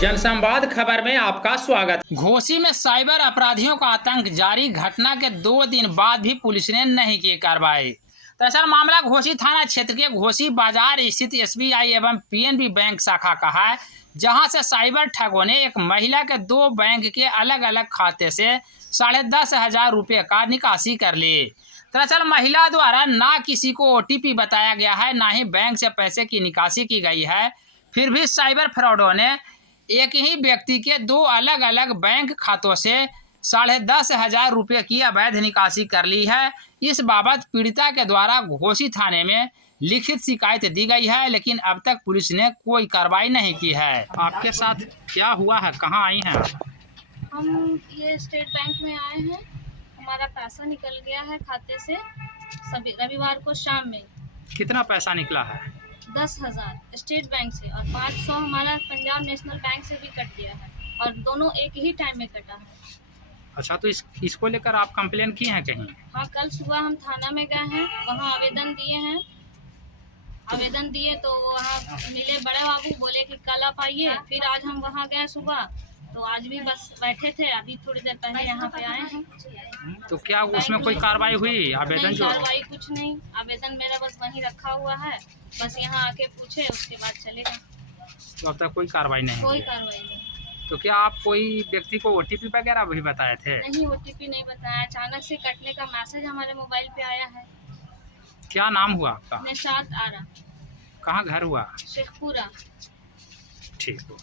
जनसंवाद खबर में आपका स्वागत। घोसी में साइबर अपराधियों का आतंक जारी। घटना के 2 दिन बाद भी पुलिस ने नहीं की कार्रवाई। दरअसल मामला घोसी थाना क्षेत्र के घोसी बाजार स्थित एसबीआई एवं पीएनबी बैंक शाखा का है, जहां से साइबर ठगों ने एक महिला के 2 बैंक के अलग अलग खाते से 10,500 रुपये का निकासी कर ली। दरअसल महिला द्वारा ना किसी को ओटीपी बताया गया है, ना ही बैंक से पैसे की निकासी की गई है। फिर भी साइबर फ्रॉडों ने एक ही व्यक्ति के 2 अलग अलग बैंक खातों से 10,500 रुपये की अवैध निकासी कर ली है। इस बाबत पीड़िता के द्वारा घोसी थाने में लिखित शिकायत दी गई है, लेकिन अब तक पुलिस ने कोई कार्रवाई नहीं की है। आपके साथ क्या हुआ है, कहाँ आई हैं? हम ये स्टेट बैंक में आए हैं। हमारा पैसा निकल गया है खाते से सभी रविवार को शाम में। कितना पैसा निकला है? 10,000 स्टेट बैंक से और 500 हमारा पंजाब नेशनल बैंक से भी कट गया है और दोनों एक ही टाइम में कटा है। अच्छा, तो इसको लेकर आप कंप्लेन किए हैं कहीं? हाँ, कल सुबह हम थाना में गए हैं, वहाँ आवेदन दिए हैं। आवेदन दिए तो वहाँ मिले बड़े बाबू, बोले कि कल आप आइए। फिर आज हम वहाँ गए सुबह, तो आज भी बस बैठे थे, अभी थोड़ी देर पहले यहाँ पे आए हैं। तो क्या उसमें कोई कार्रवाई हुई? आवेदन जो कार्रवाई कुछ नहीं, आवेदन मेरा बस वहीं रखा हुआ है, बस यहाँ आके पूछे उसके बाद चलेगा। तो अब तक कोई कार्रवाई नहीं कोई हुई? कार्रवाई नहीं। तो क्या आप कोई व्यक्ति को ओटीपी वगैरह भी बताए थे? नहीं, ओटीपी नहीं बताया, अचानक से कटने का मैसेज हमारे मोबाइल पे आया है। क्या नाम हुआ आपका? निशात आरा, कहाँ घर हुआ? शेखपुरा। ठीक हो।